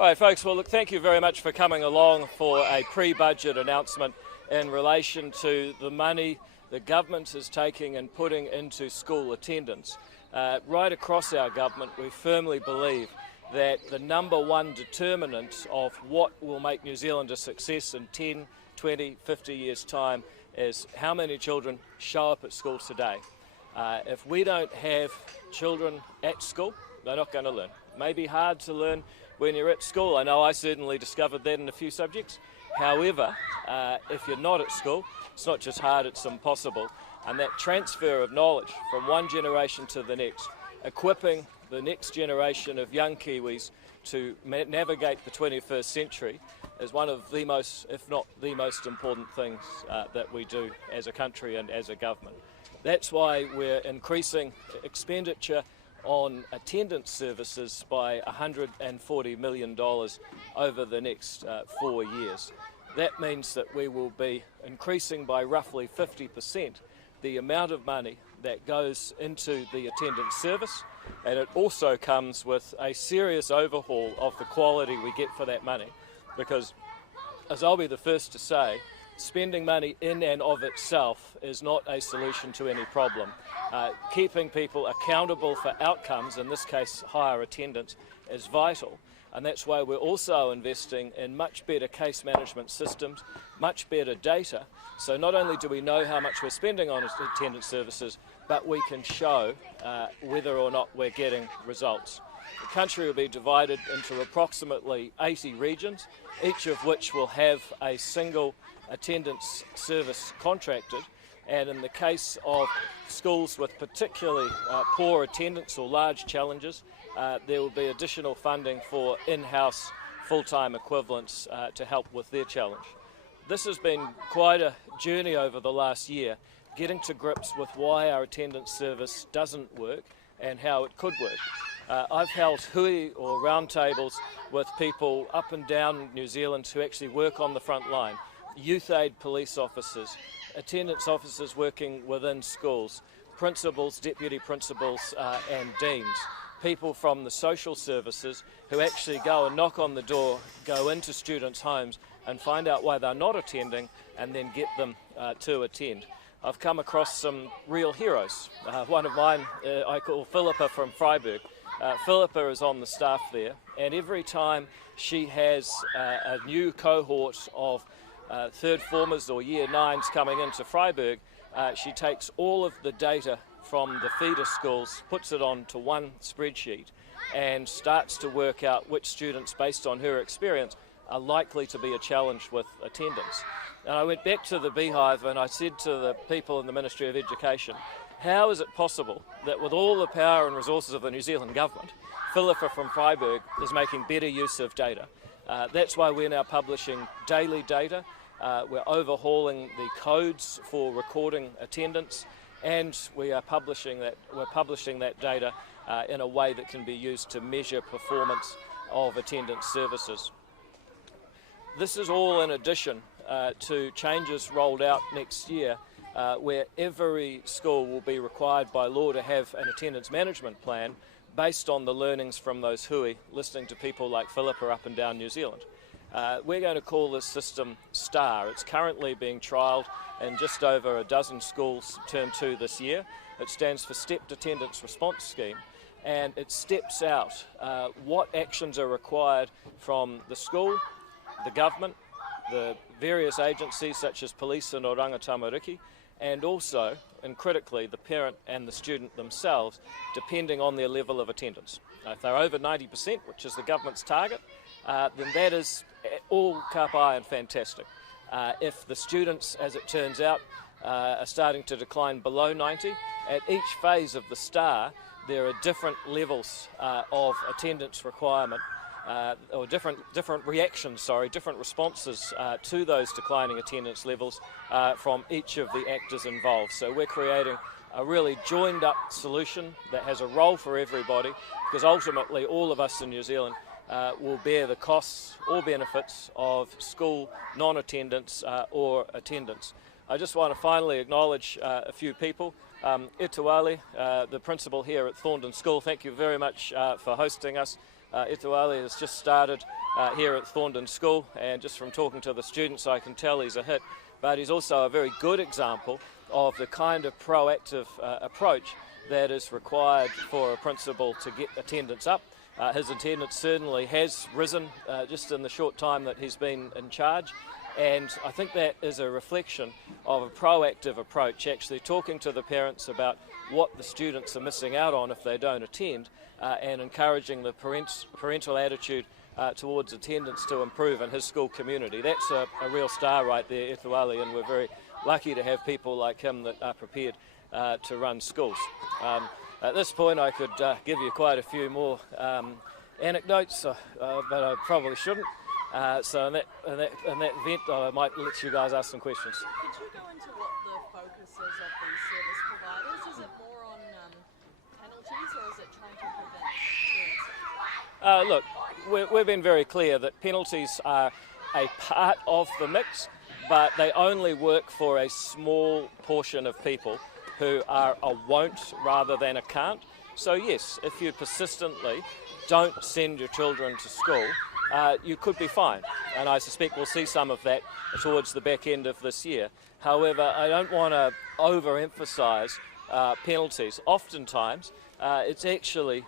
All right, folks, well, look, thank you very much for coming along for a pre-budget announcement in relation to the money the government is taking and putting into school attendance. Right across our government, we firmly believe that the number one determinant of what will make New Zealand a success in 10, 20, 50 years' time is how many children show up at school today. If we don't have children at school, they're not going to learn. It may be hard to learn when you're at school. I know I certainly discovered that in a few subjects. However, if you're not at school, it's not just hard, it's impossible. And that transfer of knowledge from one generation to the next, equipping the next generation of young Kiwis to navigate the 21st century is one of the most, if not the most important things that we do as a country and as a government. That's why we're increasing expenditure on attendance services by $140 million over the next 4 years. That means that we will be increasing by roughly 50% the amount of money that goes into the attendance service, and it also comes with a serious overhaul of the quality we get for that money, because, as I'll be the first to say, spending money in and of itself is not a solution to any problem. Keeping people accountable for outcomes, in this case higher attendance, is vital, and that's why we're also investing in much better case management systems, much better data, so not only do we know how much we're spending on attendance services, but we can show whether or not we're getting results. The country will be divided into approximately 80 regions, each of which will have a single attendance service contracted, and in the case of schools with particularly poor attendance or large challenges, there will be additional funding for in-house full-time equivalents to help with their challenge. This has been quite a journey over the last year, getting to grips with why our attendance service doesn't work and how it could work. I've held hui or roundtables with people up and down New Zealand who actually work on the front line, youth aid police officers, attendance officers working within schools, principals, deputy principals and deans, people from the social services who actually go and knock on the door, go into students' homes and find out why they're not attending and then get them to attend. I've come across some real heroes. One of mine I call Philippa from Freiburg. Philippa is on the staff there, and every time she has a new cohort of third formers or year nines coming into Freiburg, she takes all of the data from the feeder schools, puts it onto one spreadsheet and starts to work out which students, based on her experience, are likely to be a challenge with attendance. And I went back to the Beehive and I said to the people in the Ministry of Education, how is it possible that with all the power and resources of the New Zealand government, Philippa from Freiburg is making better use of data? That's why we're now publishing daily data. We're overhauling the codes for recording attendance, and we are publishing that data in a way that can be used to measure performance of attendance services. This is all in addition to changes rolled out next year where every school will be required by law to have an attendance management plan based on the learnings from those hui, listening to people like Philippa up and down New Zealand. We're going to call this system STAR. It's currently being trialled in just over a dozen schools term 2 this year. It stands for Stepped Attendance Response Scheme, and it steps out what actions are required from the school, the government, the various agencies such as police and Oranga Tamariki, and also, and critically, the parent and the student themselves, depending on their level of attendance. If they're over 90%, which is the government's target, then that is all kapai and fantastic. If the students, as it turns out, are starting to decline below 90, at each phase of the STAR, there are different levels of attendance requirement, or different reactions, different responses to those declining attendance levels from each of the actors involved. So we're creating a really joined up solution that has a role for everybody, because ultimately all of us in New Zealand will bear the costs or benefits of school non-attendance or attendance. I just want to finally acknowledge a few people. Ituali, the principal here at Thorndon School, thank you very much for hosting us. Ituali has just started here at Thorndon School, and just from talking to the students I can tell he's a hit, but he's also a very good example of the kind of proactive approach that is required for a principal to get attendance up. His attendance certainly has risen just in the short time that he's been in charge, and I think that is a reflection of a proactive approach, actually talking to the parents about what the students are missing out on if they don't attend, and encouraging the parental attitude towards attendance to improve in his school community. That's a real star right there, Ituali, and we're very lucky to have people like him that are prepared to run schools. At this point I could give you quite a few more anecdotes, but I probably shouldn't. So in that event I might let you guys ask some questions. Could you go into what the focus is of these service providers? Is it more on penalties, or is it trying to prevent truancy? Look, we've been very clear that penalties are a part of the mix, but they only work for a small portion of people who are a won't rather than a can't. So yes, if you persistently don't send your children to school, you could be fined, and I suspect we'll see some of that towards the back end of this year. However, I don't want to overemphasise penalties. Oftentimes, it's actually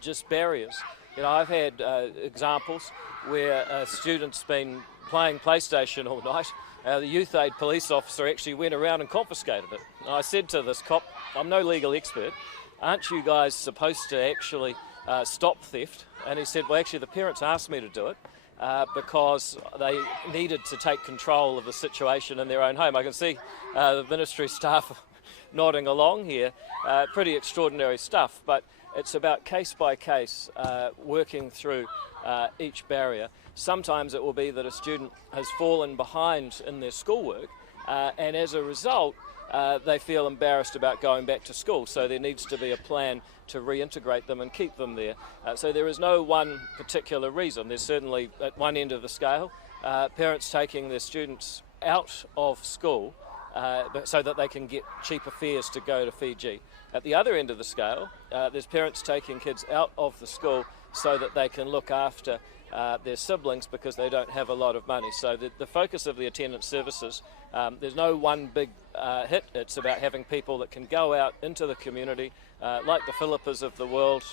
just barriers. You know, I've had examples where a student's been playing PlayStation all night. The youth aid police officer actually went around and confiscated it. And I said to this cop, I'm no legal expert, aren't you guys supposed to actually stop theft? And he said, well, actually the parents asked me to do it because they needed to take control of the situation in their own home. I can see the ministry staff nodding along here. Pretty extraordinary stuff, but it's about case by case working through each barrier. Sometimes it will be that a student has fallen behind in their schoolwork, and as a result they feel embarrassed about going back to school, so there needs to be a plan to reintegrate them and keep them there. So there is no one particular reason. There's certainly, at one end of the scale, parents taking their students out of school so that they can get cheaper fares to go to Fiji. At the other end of the scale, there's parents taking kids out of the school so that they can look after their siblings because they don't have a lot of money. So the focus of the attendance services, there's no one big hit. It's about having people that can go out into the community, like the Philippas of the world,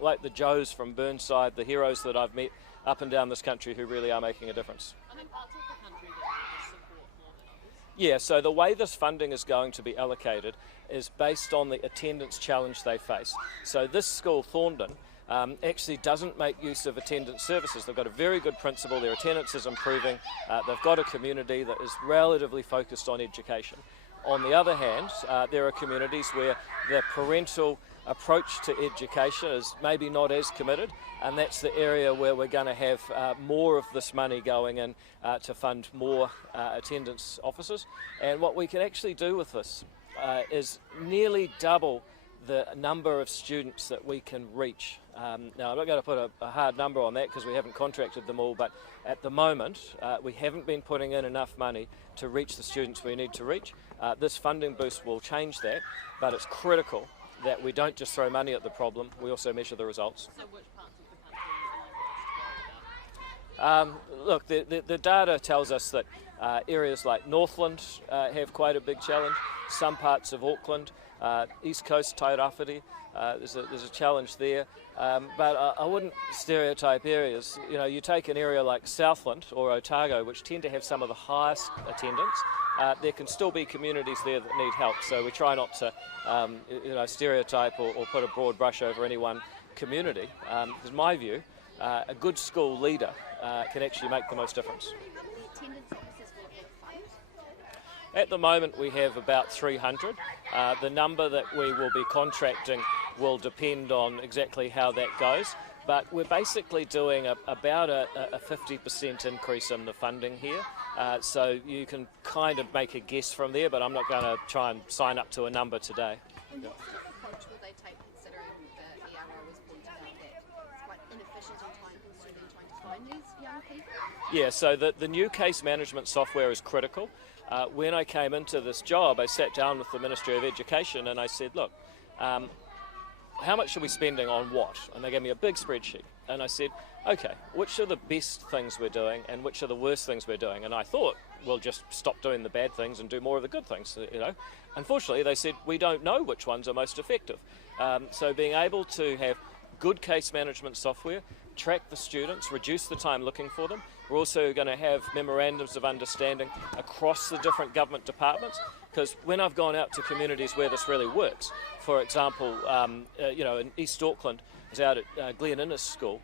like the Joes from Burnside, the heroes that I've met up and down this country who really are making a difference. Are there parts of the country that need support more than others? Yeah, so the way this funding is going to be allocated is based on the attendance challenge they face. So this school, Thorndon, actually doesn't make use of attendance services. They've got a very good principal, their attendance is improving, they've got a community that is relatively focused on education. On the other hand, there are communities where the parental approach to education is maybe not as committed, and that's the area where we're going to have more of this money going in to fund more attendance officers. And what we can actually do with this is nearly double the number of students that we can reach. Now, I'm not going to put a hard number on that because we haven't contracted them all, but at the moment we haven't been putting in enough money to reach the students we need to reach. This funding boost will change that, but it's critical that we don't just throw money at the problem, we also measure the results. So which parts of the country are you most worried about? Look, the data tells us that areas like Northland have quite a big challenge, some parts of Auckland, East Coast, Tairāwhiti, there's a challenge there, but I wouldn't stereotype areas. You know, you take an area like Southland or Otago, which tend to have some of the highest attendance, there can still be communities there that need help, so we try not to stereotype or put a broad brush over any one community. Because my view, a good school leader can actually make the most difference. At the moment we have about 300. The number that we will be contracting will depend on exactly how that goes, but we're basically doing about a 50% increase in the funding here, so you can kind of make a guess from there, but I'm not going to try and sign up to a number today. And what sort of approach will they take, considering the ERO was pointed out that it's quite inefficient in trying to find these young people? Yeah, so the new case management software is critical. When I came into this job, I sat down with the Ministry of Education and I said, look, how much are we spending on what? And they gave me a big spreadsheet. and I said, okay, which are the best things we're doing and which are the worst things we're doing? And I thought, we'll just stop doing the bad things and do more of the good things, Unfortunately, they said, we don't know which ones are most effective. So being able to have good case management software, track the students, reduce the time looking for them. We're also going to have memorandums of understanding across the different government departments, because when I've gone out to communities where this really works, for example, in East Auckland, I was out at Glen Innes School,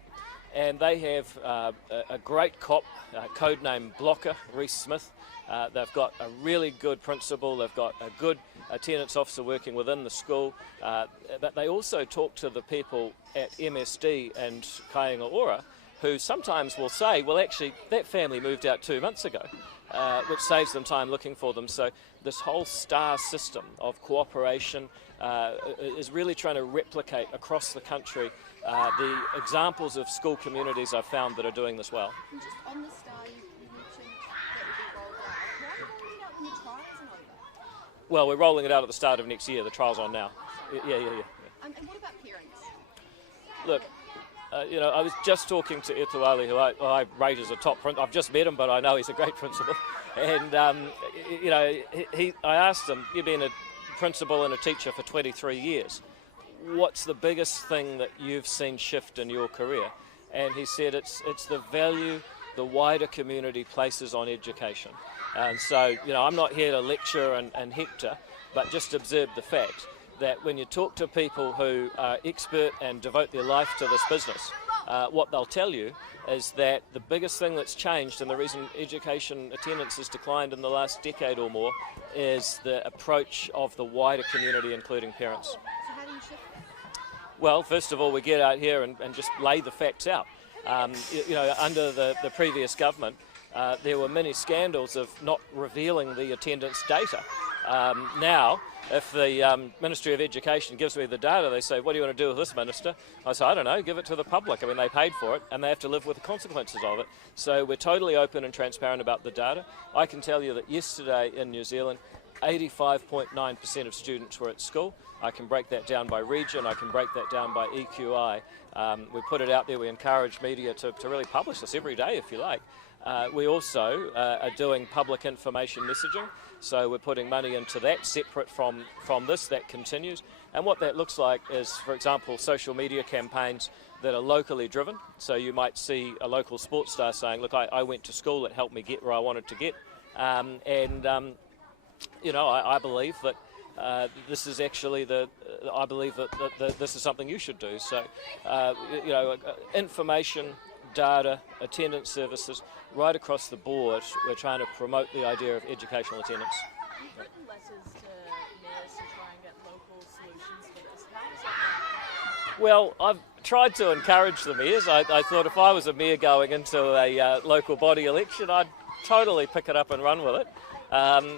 and they have a great cop, codenamed Blocker, Reese Smith. They've got a really good principal, they've got a good attendance officer working within the school, but they also talk to the people at MSD and Kāinga Ora, who sometimes will say, well, actually, that family moved out 2 months ago, which saves them time looking for them. So this whole STAR system of cooperation is really trying to replicate across the country the examples of school communities I've found that are doing this well. And just on the STAR, you mentioned that will be rolled out. Why are you rolling out when the trials are over? Well, we're rolling it out at the start of next year. The trial's on now. Yeah. And what about parents? Look, I was just talking to Etuali, who I rate as a top principal. I've just met him, but I know he's a great principal. And, I asked him, you've been a principal and a teacher for 23 years. What's the biggest thing that you've seen shift in your career? And he said it's the value the wider community places on education. And so, I'm not here to lecture and hector, but just observe the fact that when you talk to people who are expert and devote their life to this business, what they'll tell you is that the biggest thing that's changed, and the reason education attendance has declined in the last decade or more, is the approach of the wider community, including parents. So how do you shift that? Well, first of all, we get out here and just lay the facts out. Under the previous government, there were many scandals of not revealing the attendance data. Now, if the Ministry of Education gives me the data, they say, what do you want to do with this, Minister? I say, I don't know, give it to the public. I mean, they paid for it, and they have to live with the consequences of it. So we're totally open and transparent about the data. I can tell you that yesterday in New Zealand, 85.9% of students were at school. I can break that down by region, I can break that down by EQI. We put it out there, we encourage media to really publish this every day if you like. We also are doing public information messaging, so we're putting money into that separate from this. That continues. And what that looks like is, for example, social media campaigns that are locally driven. So you might see a local sports star saying, look, I went to school, it helped me get where I wanted to get. I believe that this is actually this is something you should do. So, information, data, attendance services, right across the board, we're trying to promote the idea of educational attendance. You've written letters to mayors to try and get local solutions for this. How does that work? Well, I've tried to encourage the mayors. I thought if I was a mayor going into a local body election, I'd totally pick it up and run with it.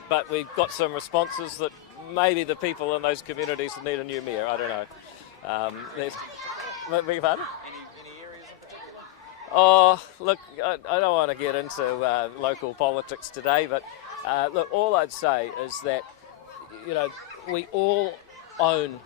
But we've got some responses that maybe the people in those communities need a new mayor. I don't know. Beg your pardon? Any areas in particular? Oh, look, I don't want to get into local politics today, but look, all I'd say is that, we all own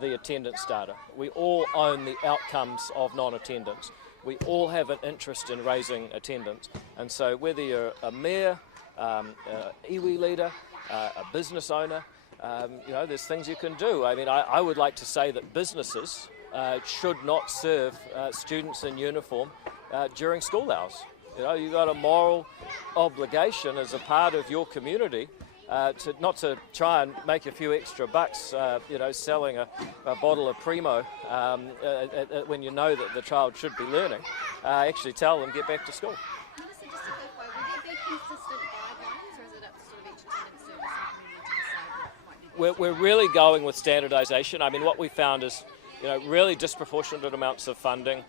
the attendance data. We all own the outcomes of non-attendance. We all have an interest in raising attendance. And so whether you're a mayor, iwi leader, a business owner, there's things you can do. I mean, I would like to say that businesses should not serve students in uniform during school hours. You've got a moral obligation as a part of your community to not to try and make a few extra bucks, selling a bottle of Primo when you know that the child should be learning. Actually tell them, get back to school. Melissa, just to clarify, will there be consistent guidelines, or is it up to sort of each attendance service and community to decide what might be best? We're really going with standardisation. I mean, what we found is, really disproportionate amounts of funding,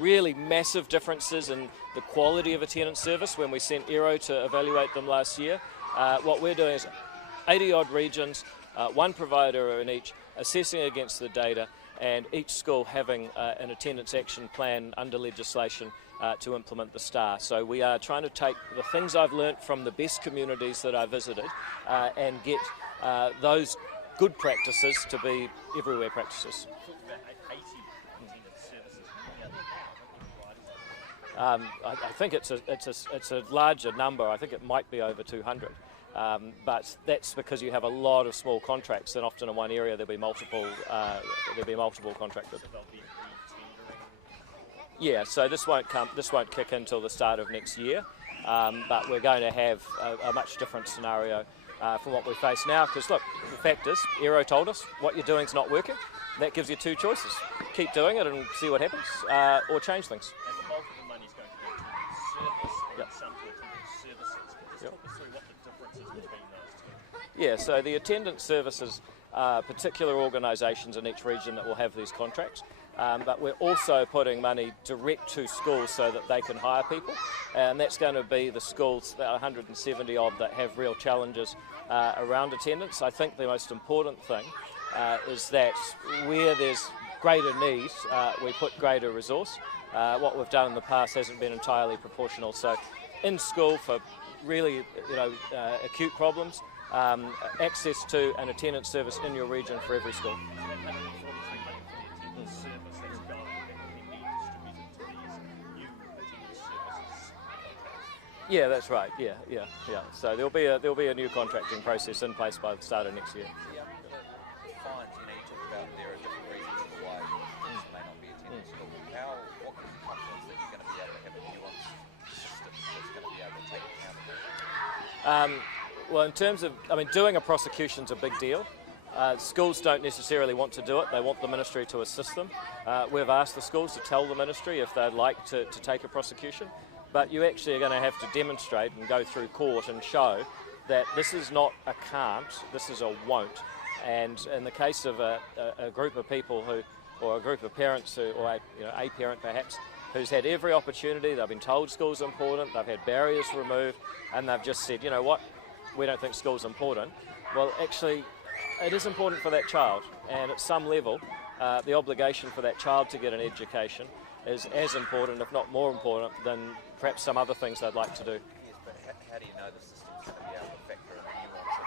really massive differences in the quality of attendance service when we sent Aero to evaluate them last year. What we're doing is 80-odd regions, one provider in each, assessing against the data, and each school having an attendance action plan under legislation to implement the STAR. So we are trying to take the things I've learnt from the best communities that I visited and get those good practices to be everywhere practices. You talked about 80 attendance services. How many are there now? I think it's a larger number. I think it might be over 200. But that's because you have a lot of small contracts, and often in one area there'll be multiple contractors. So they'll be re-tendering? Yeah, so this won't kick in until the start of next year, but we're going to have a much different scenario from what we face now. Because look, the fact is, Aero told us what you're doing's not working. That gives you two choices: keep doing it and see what happens, or change things. And the bulk of the money's going to be attendance service and Yep. some to attendance services. Can you just Yep. talk us through what the difference is between those two? Yeah, so the attendance services are particular organisations in each region that will have these contracts, but we're also putting money direct to schools so that they can hire people, and that's going to be the schools, the 170 odd, that have real challenges around attendance. I think the most important thing is that where there's greater need, we put greater resource. What we've done in the past hasn't been entirely proportional. So in school for really acute problems, access to an attendance service in your region for every school. So that money is obviously money for the attendance service that's going that will then be distributed to these new attendance services contracts. Yeah, that's right. Yeah. So there'll be a new contracting process in place by the start of next year. Yeah, the fines, you talk about there are different reasons for why students may not be attending school. What gives you confidence that you're going to be able to have a nuanced system that's going to be able to take account of that? Well, in terms of, doing a prosecution's a big deal. Schools don't necessarily want to do it. They want the ministry to assist them. We've asked the schools to tell the ministry if they'd like to take a prosecution, but you actually are going to have to demonstrate and go through court and show that this is not a can't, this is a won't. And in the case of a group of people or a group of parents or a parent perhaps, who's had every opportunity, they've been told school's important, they've had barriers removed, and they've just said, you know what, we don't think school's important. Well, actually, it is important for that child, and at some level, the obligation for that child to get an education is as important, if not more important, than perhaps some other things they'd like to do. Yes, but how do you know the system's going to be able to factor in the nuance of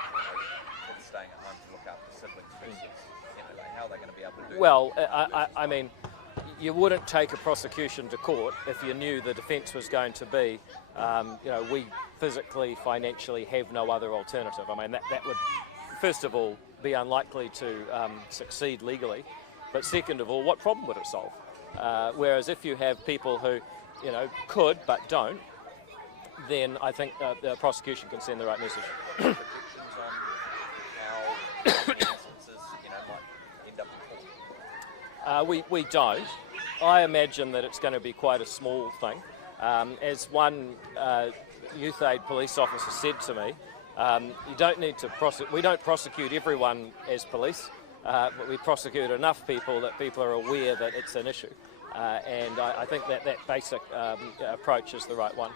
kids staying at home to look after siblings versus, how are they going to be able to do Well, you wouldn't take a prosecution to court if you knew the defence was going to be, we physically, financially have no other alternative. That would, first of all, be unlikely to succeed legally, but second of all, what problem would it solve? Whereas if you have people who, could but don't, then I think the prosecution can send the right message. predictions on how instances, might end up in court? We don't. I imagine that it's going to be quite a small thing. As one youth aid police officer said to me, you don't need to we don't prosecute everyone as police, but we prosecute enough people that people are aware that it's an issue. And I think that basic approach is the right one.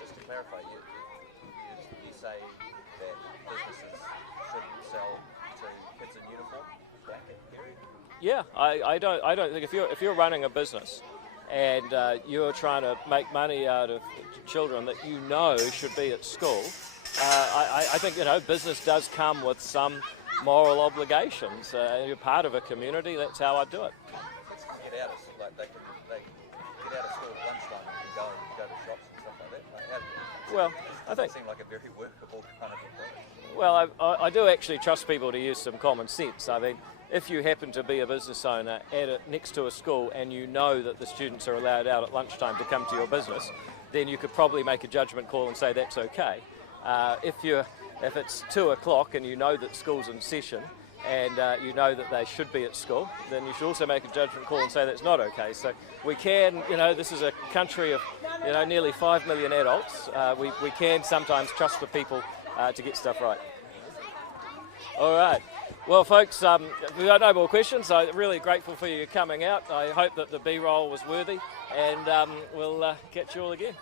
Just to clarify, you say that businesses shouldn't sell to kids in uniform, blanket period? Yeah, I don't think if you're running a business and you're trying to make money out of children that you know should be at school, I think business does come with some moral obligations. You're part of a community. That's how I do it. Kids can get out of they can get out of school at lunchtime and go to shops and stuff like that. Well, I think it seems like a very workable kind of approach. Well, I do actually trust people to use some common sense. If you happen to be a business owner next to a school and you know that the students are allowed out at lunchtime to come to your business, then you could probably make a judgment call and say that's okay. If it's 2 o'clock and you know that school's in session and you know that they should be at school, then you should also make a judgment call and say that's not okay. So we can, this is a country of, nearly 5 million adults. We can sometimes trust the people to get stuff right. All right. Well, folks, we've got no more questions. I'm really grateful for you coming out. I hope that the B-roll was worthy, and we'll catch you all again.